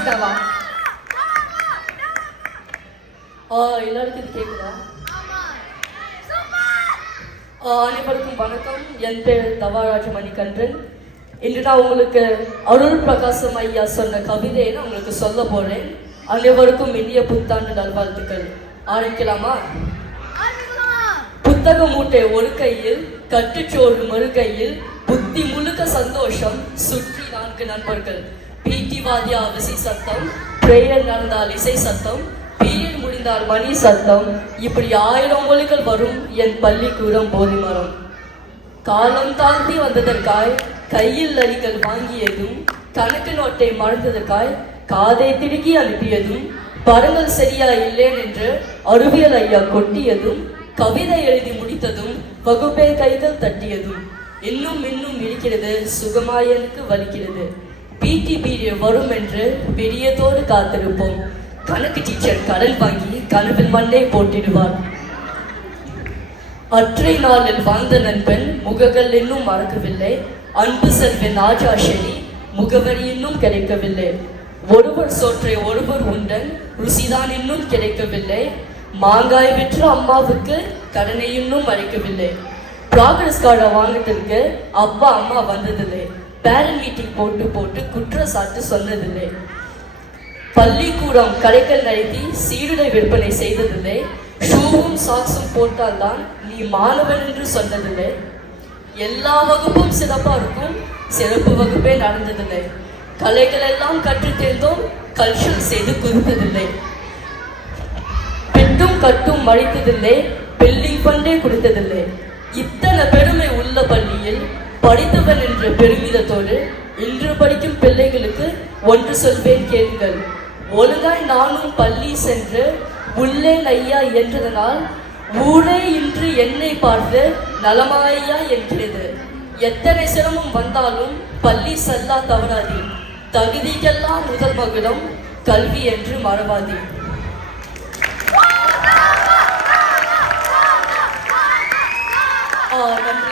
பேசிட்டாவா? எல்லாருக்கும் இது கேட்குதா? அனைவருக்கும் வணக்கம். என் பேர் தவாராஜ மணிகண்டன். இன்று நான் உங்களுக்கு அருள் பிரகாசம் ஐயா சொன்ன கவிதையை நான் உங்களுக்கு சொல்ல போறேன். அனைவருக்கும் இனிய புத்தாண்டு நல்வாழ்த்துக்கள். ஆரம்பிக்கலாமா? புத்தக மூட்டை ஒரு கையில், கட்டுச்சோறு மறு கையில், புத்தி முழுக்க சந்தோஷம், சுற்றி 4 நண்பர்கள். பிடி வாதியா விசை சத்தம், பிரேயர் நடந்தால் இசை சத்தம், பீரியட் முடிந்தால் மணி சத்தம், இப்படி 1000 மொழிகள் வரும் என் பள்ளிக்கூடம் போதி மரம். காலம் தாழ்த்தி வந்ததற்காய் கையில் அடிகள் வாங்கியதும், கணக்கு நோட்டை மறந்ததற்காய் காதை திடுக்கி அனுப்பியதும், படங்கள் சரியா இல்லேன் என்று அறிவியல் ஐயா கொட்டியதும், கவிதை எழுதி முடித்ததும், வகுப்பே கைகள் தட்டியதும், இன்னும் இருக்கிறது சுகமாய் எனக்கு வலிக்கிறது. பிடி பீரியட் வரும் என்று பெரியதோடு காத்திருப்போம். கணக்கு டீச்சர் கடன் வாங்கி கனவில் மண்ணை போட்டிடுவார். அற்றை நாளில் வாழ்ந்த நண்பன் முகங்கள் இன்னும் மறக்கவில்லை. அன்பு செல்வன் ஆஜா ஷெரி முகவரி இன்னும் கிடைக்கவில்லை. ஒருவர் சோற்றை ஒருவர் உண்டன் ருசிதான் இன்னும் கிடைக்கவில்லை. மாங்காய் விற்ற அம்மாவுக்கு கடனை இன்னும் அளிக்கவில்லை. ப்ராக்ரஸ் கார்டை வாங்கிட்டதுக்கு அப்பா அம்மா வந்ததில்லை. பேரண்ட் மீட்டிங் போட்டு குற்றச்சாட்டு சொன்னதில்லை. பள்ளிக்கூடம் கடைகள் நடத்தி சீருடை விற்பனை செய்ததில்லை. ஷூவும் சாக்ஸும் போட்டால்தான் நீ மாணவன் என்று சொன்னதில்லை. எல்லா வகுப்பும் சிறப்பா இருக்கும், சிறப்பு வகுப்பே நடந்ததில்லை. கலைகள் எல்லாம் கற்று தேர்ந்தோம், கல்ச்சர் செய்து குறித்ததில்லை. பெட்டும் கட்டும் மடித்ததில்லை, பில்டிங் ஃபண்டே கொடுத்ததில்லை. இத்தனை பெருமை உள்ள பள்ளியில் படித்தவன் என்ற பெருமிதத்தோடு இன்று படிக்கும் பிள்ளைகளுக்கு ஒன்று சொல்வேன் கேளுங்கள். ஒழுங்காய் நானும் பள்ளி சென்று உள்ளேன் ஐயா என்றதனால் ஊரே இன்று என்னை பார்த்து நலமாயா என்கிறது. எத்தனை சிரமம் வந்தாலும் பள்ளி செல்லா தவறாதி. தகுதிக்கெல்லாம் முதல் மகுடம் கல்வி என்று மறவாதி. நன்றி.